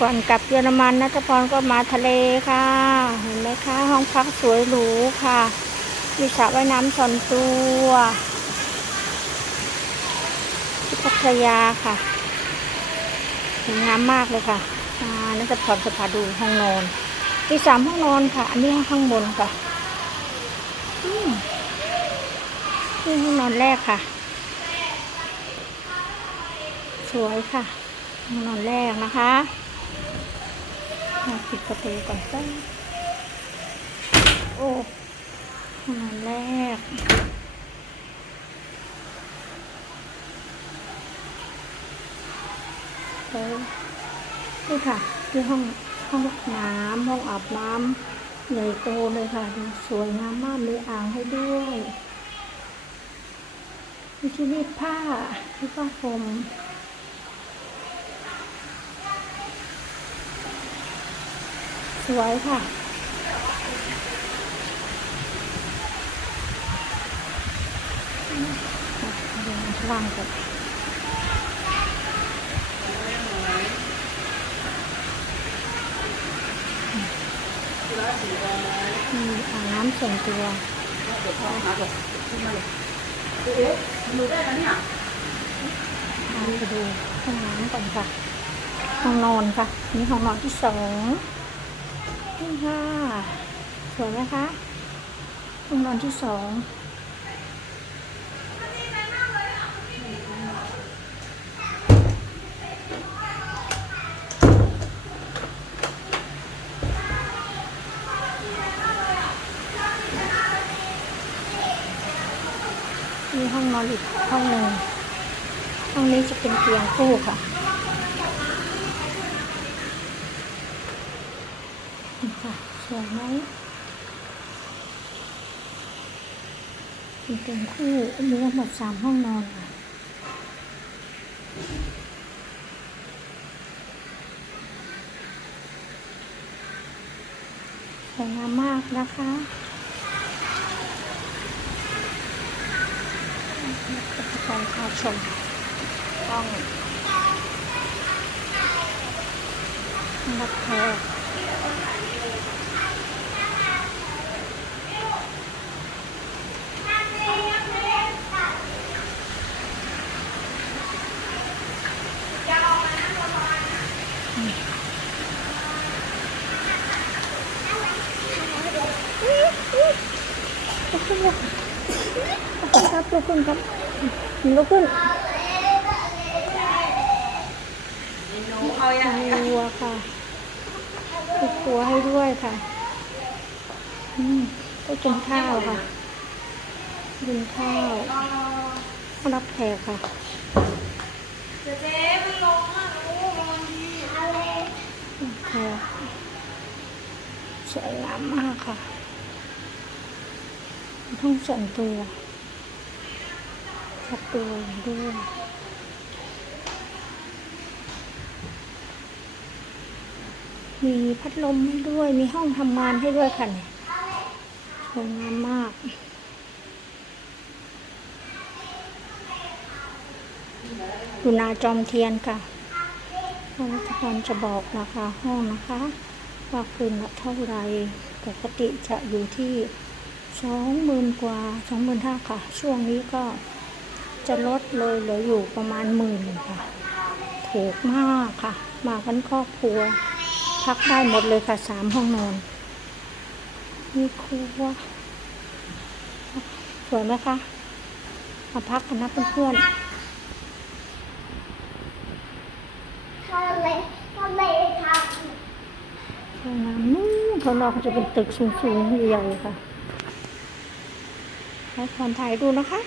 ก่อนกลับเยอรมันนัทพรก็มาทะเลค่ะ เห็นไหมคะ ห้องพักสวยหรูค่ะ มีสระว่ายน้ำส่วนตัวที่พัทยาค่ะสวยงามมากเลยค่ะอ่านัทพรจะพาดูห้องนอนมีสามห้องนอนค่ะ อันนี้ห้องข้างบนค่ะนี่ห้องนอนแรกค่ะ สวยค่ะ นอนแรกนะคะมาปิดประตูก่อนจ้าโอ้ห้องนอนแรกแล้วนี่ค่ะที่ห้องห้องน้ำห้องอาบน้ำใหญ่โตเลยค่ะดูสวยงามมากมีอ่างให้ด้วยมีที่รีดผ้าที่ผ้าห่ม สวยค่ะดี๋ยวมันว่างกันมีอ่างน้ำส่วนตัวเอาไปดูห้องน้ำก่อนค่ะ ห้องนอนค่ะ นี่ห้องนอนที่สอง นี่ค่ะ สวยไหมคะห้องนอนที่สองมีห้องนอนอีกห้องหนึ่งห้องนี้จะเป็นเตียงคู่ค่ะ นี่ค่ะ สวยไหมเป็นเตียงคู่มีทั้งหมดสามห้องนอนค่ะสวยงามมากนะคะการพาชมห้องรับแขก ลุกขึ้นเลยครับลุกขึ้นครับลุกขึ้นมีวัวค่ะมีครัวให้ด้วยค่ะอืมก็กินข้าวค่ะกินข้าวรับแขกค่ะเจ๊มันลงอะลูกลงทีแขกสวยงามมากค่ะ ห้องส่วนตัวชัดตัวด้วยมีพัดลมให้ด้วย มีห้องทำงานให้ด้วยค่ะเนี่ยสวยงามมากอยู่นาจอมเทียนค่ะพระรัชพรจะบอกราคาห้องนะคะ ว่าคืนละเท่าไหรปกติจะอยู่ที่ สองหมื่นกว่าสองหมื่นห้าค่ะ ช่วงนี้ก็จะลดเลยเหลืออยู่ประมาณหมื่นค่ะ ถูกมากค่ะ มากันครอบครัว พักได้หมดเลยค่ะสามห้องนอนมีครัวสวยไหมคะมาพักกันนะเพื่อนทำไมทำไมทๆสวยงามนู่นข้างนอกก็จะเป็นตึกสูงๆใหญ่ๆค่ะ ให้คนถ่ายดูนะคะ